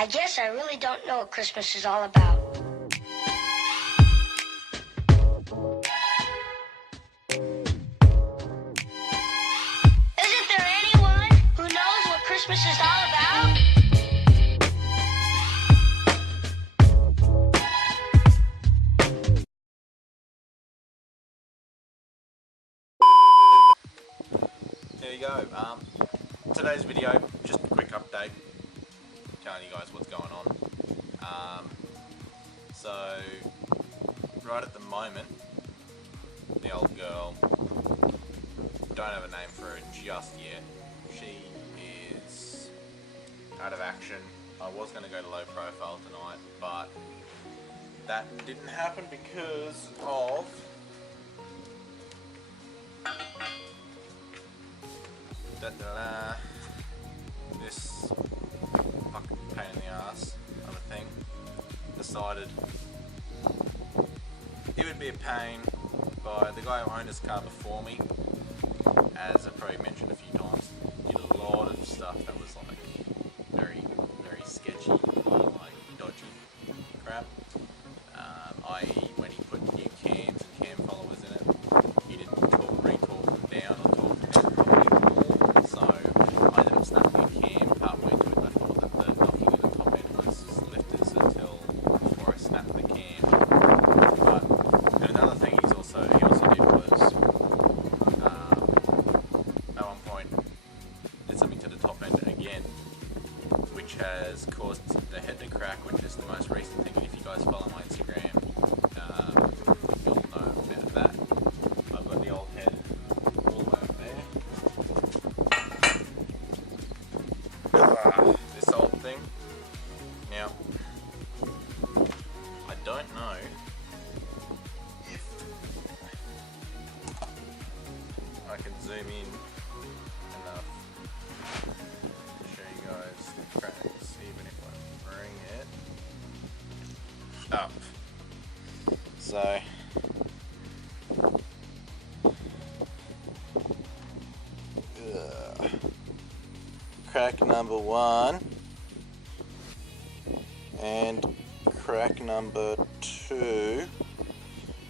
I guess I really don't know what Christmas is all about. Isn't there anyone who knows what Christmas is all about? There you go. Today's video, just a quick update, telling you guys what's going on. So, right at the moment, the old girl, don't have a name for her just yet. She is out of action. I was going to go to low profile tonight, but that didn't happen because of this fucking pain in the ass of a thing. Decided it would be a pain by the guy who owned his car before me, as I probably mentioned a few times. Did a lot of stuff that was like very, very sketchy, like dodgy crap. I.e. when he put new cams and cam followers in it, he didn't re-torque them down or torque them down properly. So I ended up snapping a cam partway through it. I thought that the knocking of the top end was lifters until before I snapped the cam. But another thing he also did was at one point did something to the top end again, which has caused the head to crack, which is the most recent thing. And if you guys follow my Instagram, you'll know about that. I've got the old head all over there. This old thing. Now, I don't know if I can zoom in enough to show you guys the cracks, even if I bring it up. So, crack number 1 and crack number 2.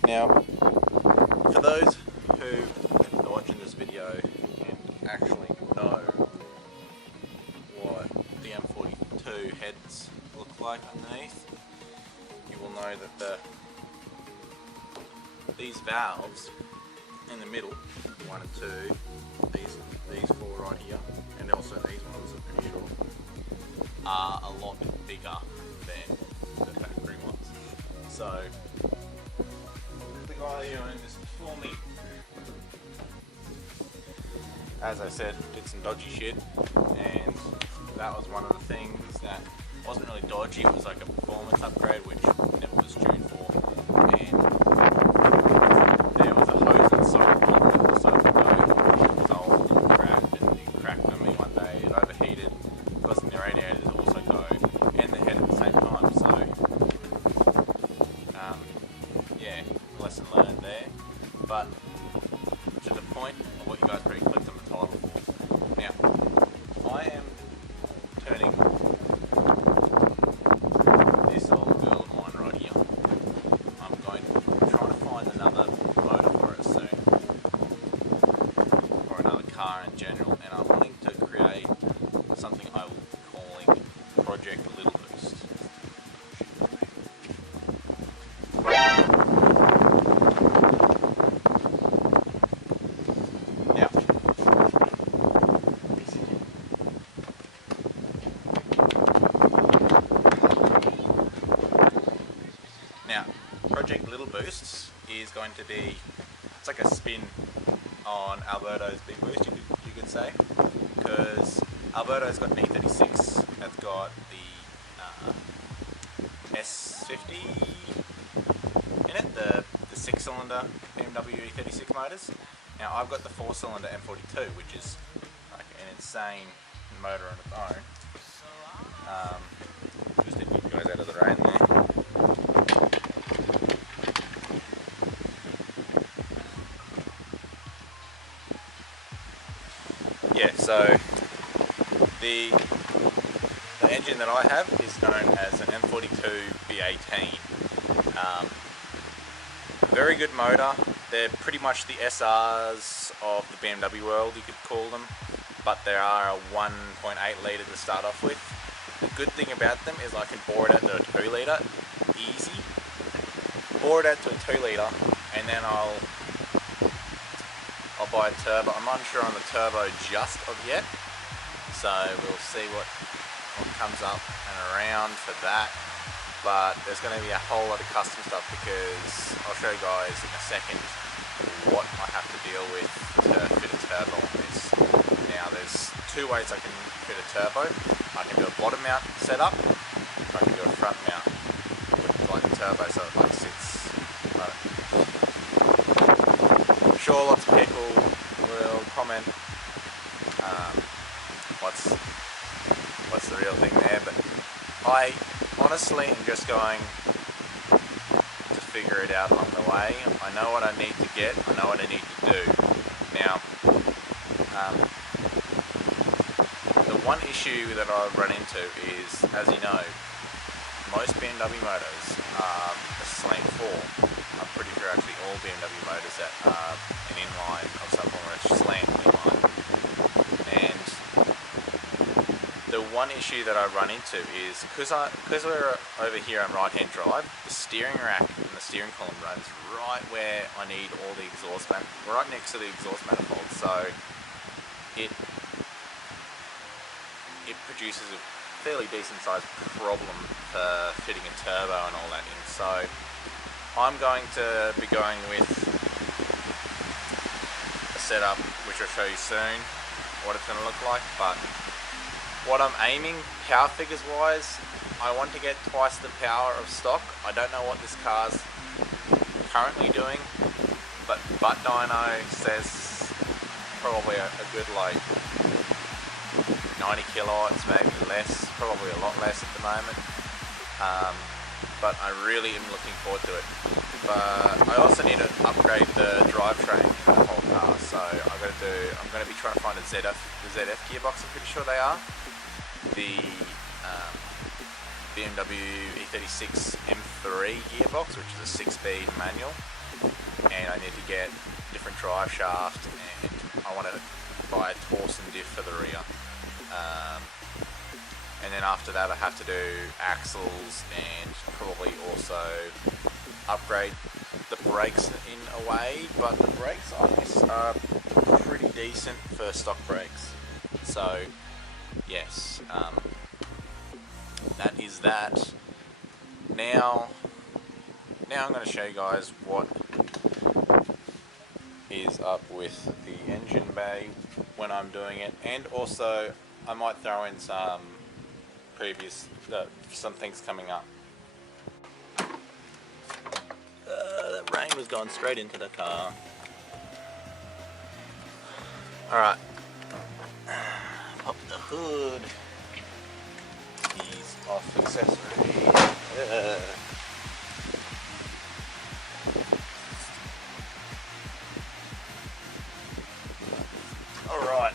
Now, for those who are watching this video and actually know what the M42 heads look like underneath, you will know that these valves in the middle, 1 and 2, these 4 right here, and also these ones, I'm pretty sure, are a lot bigger than the factory ones. So, the guy who owned this before me, as I said, did some dodgy shit, and that was one of the things that wasn't really dodgy. It was like a performance upgrade, which never was tuned for, and there was a hose inside the bottom of the side of the boat. It was old and cracked, and it cracked on me one day. It overheated, causing the radiator to also go, and the head at the same time. So, yeah, lesson learned there. But to the point of what you guys probably clicked on the title. Now, I am turning this old girl of mine right here. I'm going to try to find another motor for it soon, or another car in general, and I'm wanting to create something I will be calling Project Little Boost. Now, Project Little Boosts is going to be, it's like a spin on Alberto's Big Boost, you could say, because Alberto's got an e36 that's got the S50 in it, the 6-cylinder BMW e36 motors. Now I've got the 4-cylinder M42, which is like an insane motor on its own. Just to get you guys out of the rain there. Yeah, so the engine that I have is known as an M42 B18. Very good motor. They're pretty much the SRs of the BMW world, you could call them, but they are a 1.8 litre to start off with. The good thing about them is I can bore it out to a 2 litre, easy. Bore it out to a 2 litre, and then I'll buy a turbo. I'm unsure on the turbo just of yet, so we'll see what comes up and around for that. But there's going to be a whole lot of custom stuff, because I'll show you guys in a second what I have to deal with to fit a turbo on this. Now there's two ways I can fit a turbo. I can do a bottom mount setup, or I can do a front mount with like the turbo so it like sits. I'm sure lots of people will comment what's the real thing there, but I honestly am just going to figure it out along the way. I know what I need to get, I know what I need to do. Now, the one issue that I've run into is, as you know, most BMW motors are a slant 4. I'm pretty sure actually all BMW motors that are an inline of some form are a slant inline. And the one issue that I run into is, because we're over here on right hand drive, the steering rack and the steering column runs right where I need all the exhaust right next to the exhaust manifold, so it produces a fairly decent sized problem for fitting a turbo and all that in. So I'm going to be going with a setup which I'll show you soon what it's going to look like, but what I'm aiming power figures wise, I want to get twice the power of stock. I don't know what this car's currently doing, but Butt Dyno says probably a good like 90 kilowatts, maybe less, probably a lot less at the moment. But I really am looking forward to it. But I also need to upgrade the drivetrain in the whole car, so I'm going to be trying to find the ZF gearbox. I'm pretty sure they are. The BMW e36 M3 gearbox, which is a 6-speed manual, and I need to get different drive shaft, and I want to buy a Torsen diff for the rear. And then after that I have to do axles and probably also upgrade the brakes in a way, but the brakes on this are pretty decent for stock brakes. So yes, that is that. Now I'm going to show you guys what is up with the engine bay when I'm doing it, and also I might throw in some some things coming up. That rain was going straight into the car. Alright, pop the hood, ease off accessory. Alright,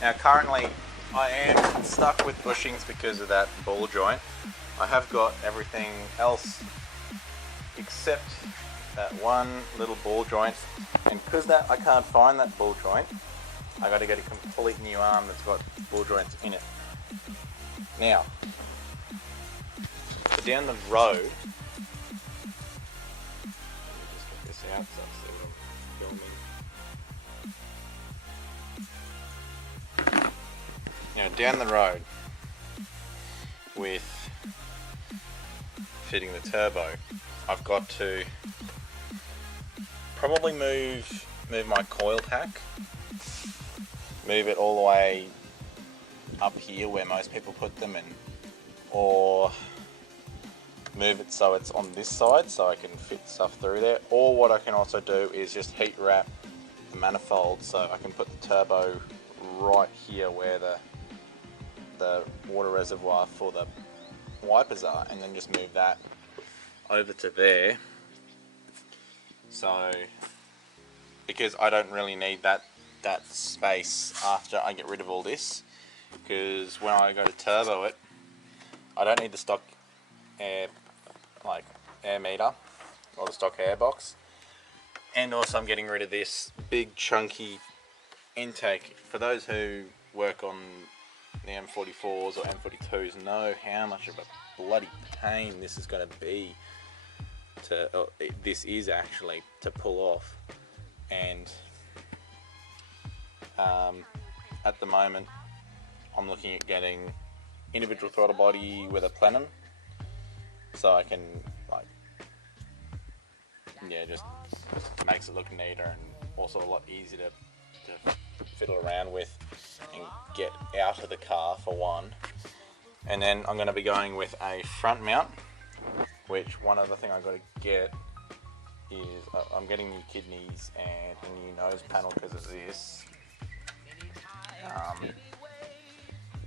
now currently I am stuck with bushings because of that ball joint. I have got everything else except that one little ball joint, and because I can't find that ball joint, I got to get a complete new arm that's got ball joints in it. Now, down the road, just get this out so I see what I'm filming. Now, down the road with fitting the turbo, I've got to probably move my coil pack, move it all the way up here where most people put them in, or move it so it's on this side so I can fit stuff through there, or what I can also do is just heat wrap the manifold so I can put the turbo right here where the water reservoir for the wipers are, and then just move that over to there. So, because I don't really need that space after I get rid of all this, because when I go to turbo it, I don't need the stock air meter or the stock air box. And also I'm getting rid of this big chunky intake. For those who work on the M44s or M42s know how much of a bloody pain this is going to be this is actually to pull off. And at the moment I'm looking at getting individual throttle body with a plenum, so I can just makes it look neater and also a lot easier to fiddle around with and get out of the car for one. And then I'm going to be going with a front mount, which one other thing I've got to get is I'm getting new kidneys and a new nose panel because of this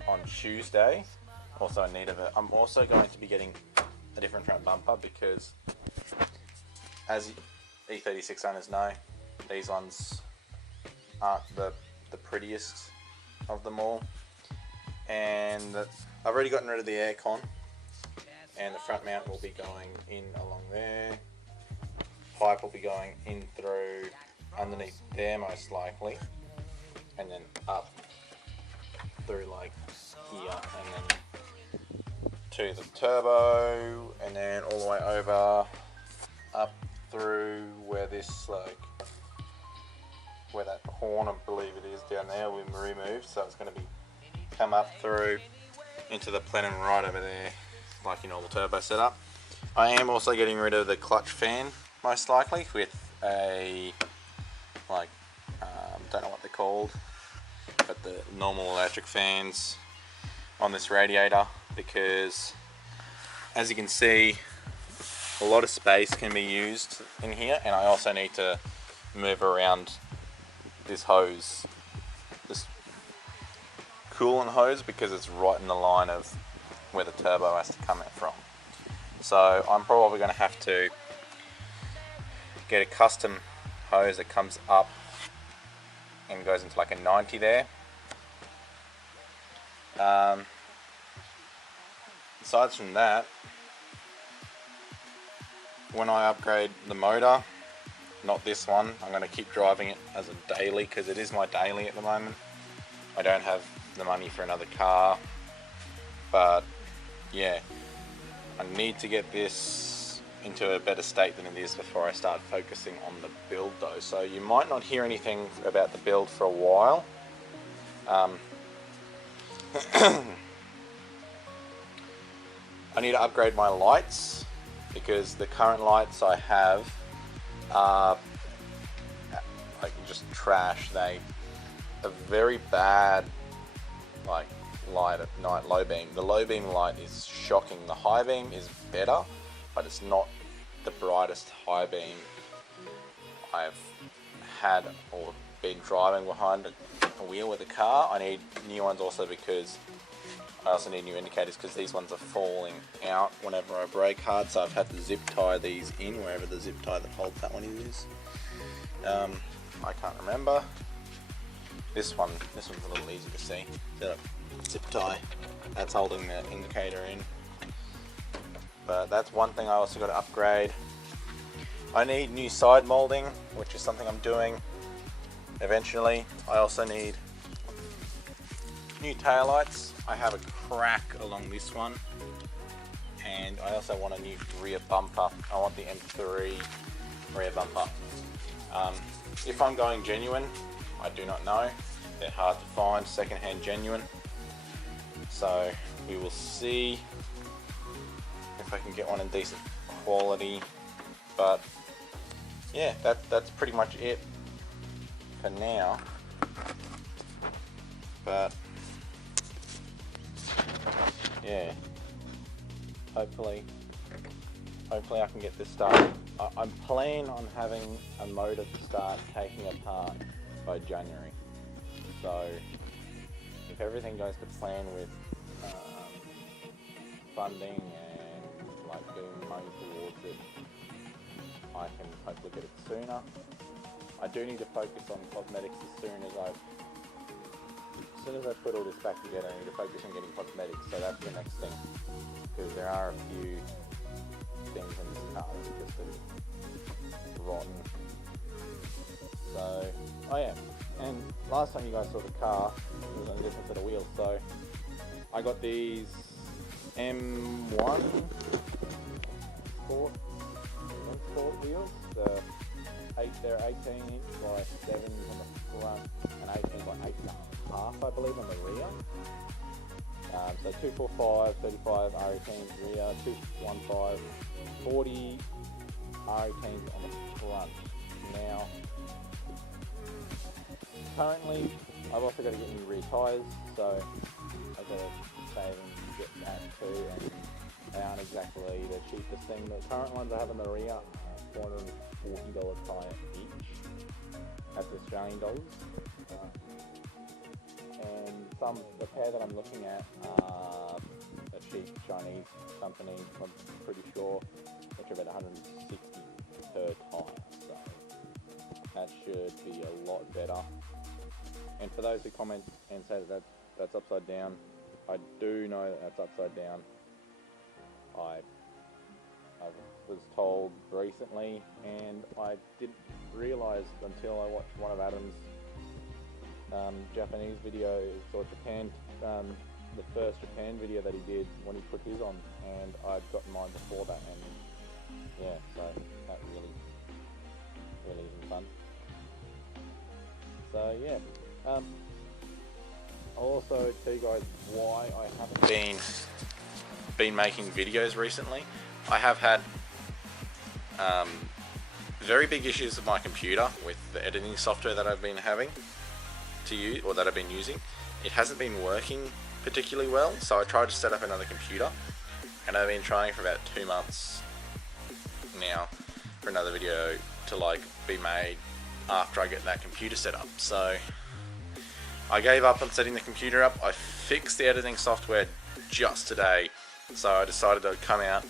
on Tuesday. Also in need of it. I'm also going to be getting a different front bumper because, as E36 owners know, these ones aren't the prettiest of them all. And I've already gotten rid of the aircon, and the front mount will be going in along there. Pipe will be going in through underneath there most likely, and then up through like here, and then to the turbo, and then all the way over up through where this where that horn, I believe it is, down there will be removed. So it's going to be come up through into the plenum right over there, like in all the turbo setup. I am also getting rid of the clutch fan most likely with a don't know what they're called, but the normal electric fans on this radiator, because as you can see a lot of space can be used in here, and I also need to move around this hose, this coolant hose, because it's right in the line of where the turbo has to come out from. So I'm probably going to have to get a custom hose that comes up and goes into like a 90 there. Aside from that, when I upgrade the motor, not this one, I'm going to keep driving it as a daily because it is my daily at the moment. I don't have the money for another car, but yeah, I need to get this into a better state than it is before I start focusing on the build though. So you might not hear anything about the build for a while. I need to upgrade my lights because the current lights I have are like just trash. They are very bad light at night, low beam. The low beam light is shocking. The high beam is better, but it's not the brightest high beam I've had or been driving behind a wheel with a car. I need new ones also because I also need new indicators because these ones are falling out whenever I brake hard, so I've had to zip tie these in wherever the zip tie that holds that one is. I can't remember. This one's a little easy to see. The zip tie that's holding the indicator in. But that's one thing I also got to upgrade. I need new side molding, which is something I'm doing eventually. I also need new taillights. I have a crack along this one, and I also want a new rear bumper. I want the M3 rear bumper. If I'm going genuine, I do not know. They're hard to find, second-hand genuine. So we will see if I can get one in decent quality. But yeah, that's pretty much it for now. But yeah, hopefully I can get this started. I'm planning on having a motor to start taking apart by January. So if everything goes to plan with funding and doing money towards it, I can hopefully get it sooner. I do need to focus on cosmetics as soon as I put all this back together. I need to focus on getting cosmetics, so that's the next thing. because there are a few things in this car that just are rotten. So, oh yeah, and last time you guys saw the car, it was on a different set of wheels. So I got these M1 Sport wheels. They're 18-inch by 7 on the front and 18 by 8.5, I believe, on the rear. So 245, 35 R18s rear, 215, 40 R18s on the front. Now, currently, I've also got to get new rear tyres, so I've got to save and get that too, and they aren't exactly the cheapest thing. The current ones I have in the rear are $440 tyre each. That's Australian dollars. And the pair that I'm looking at are a cheap Chinese company, I'm pretty sure, which are about $160 per tyre. So that should be a lot better. And for those who comment and say that that's upside down, I do know that that's upside down. I was told recently, and I didn't realise until I watched one of Adam's Japanese videos, or Japan, the first Japan video that he did when he put his on, and I'd gotten mine before that, and yeah, so that really isn't fun. So yeah, I'll also tell you guys why I haven't been making videos recently. I have had very big issues with my computer with the editing software that I've been having to use, or that I've been using. It hasn't been working particularly well, so I tried to set up another computer, and I've been trying for about 2 months now for another video to be made after I get that computer set up. So I gave up on setting the computer up. I fixed the editing software just today, so I decided to come out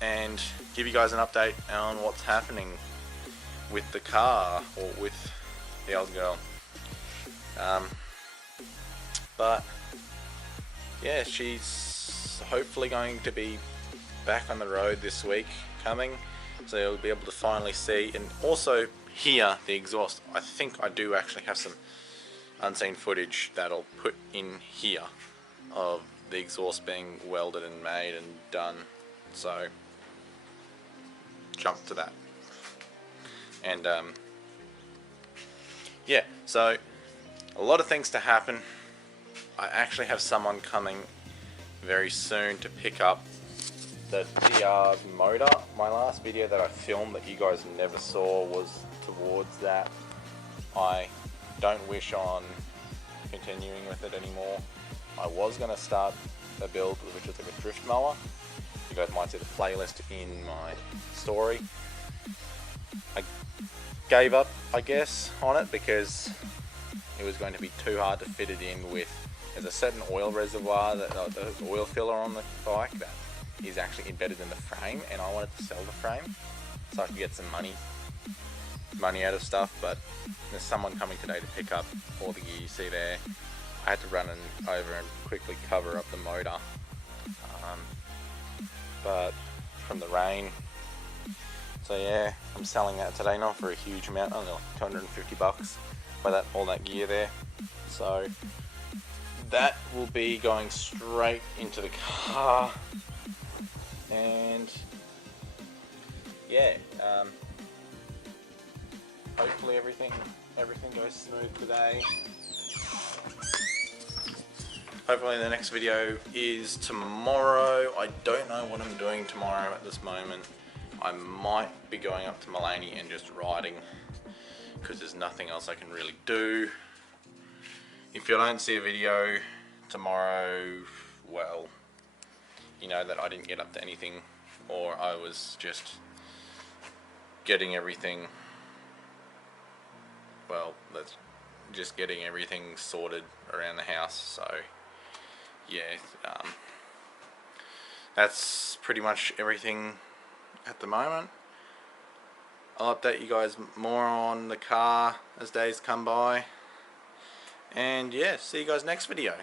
and give you guys an update on what's happening with the car, or with the old girl. But yeah, she's hopefully going to be back on the road this week coming, so you'll be able to finally see and also hear the exhaust. I think I do actually have some unseen footage that I'll put in here of the exhaust being welded and made and done, so jump to that. And yeah, so a lot of things to happen. I actually have someone coming very soon to pick up the TR's motor. My last video that I filmed that you guys never saw was towards that. I don't wish on continuing with it anymore. I was going to start a build which was like a drift mower. You guys might see the playlist in my story. I gave up, I guess, on it because it was going to be too hard to fit it in with. There's a certain oil reservoir, that the oil filler on the bike that is actually embedded in the frame, and I wanted to sell the frame so I could get some money out of stuff. But there's someone coming today to pick up all the gear you see there. I had to run over and quickly cover up the motor, but from the rain. So yeah, I'm selling that today, not for a huge amount, only like $250 by all that gear there. So that will be going straight into the car, and yeah, hopefully everything goes smooth today. Hopefully the next video is tomorrow. I don't know what I'm doing tomorrow at this moment. I might be going up to Mullaney and just riding, because there's nothing else I can really do. If you don't see a video tomorrow, well, you know that I didn't get up to anything, or I was just getting everything, just getting everything sorted around the house. So yeah, that's pretty much everything at the moment. I'll update you guys more on the car as days come by, and yeah, see you guys next video.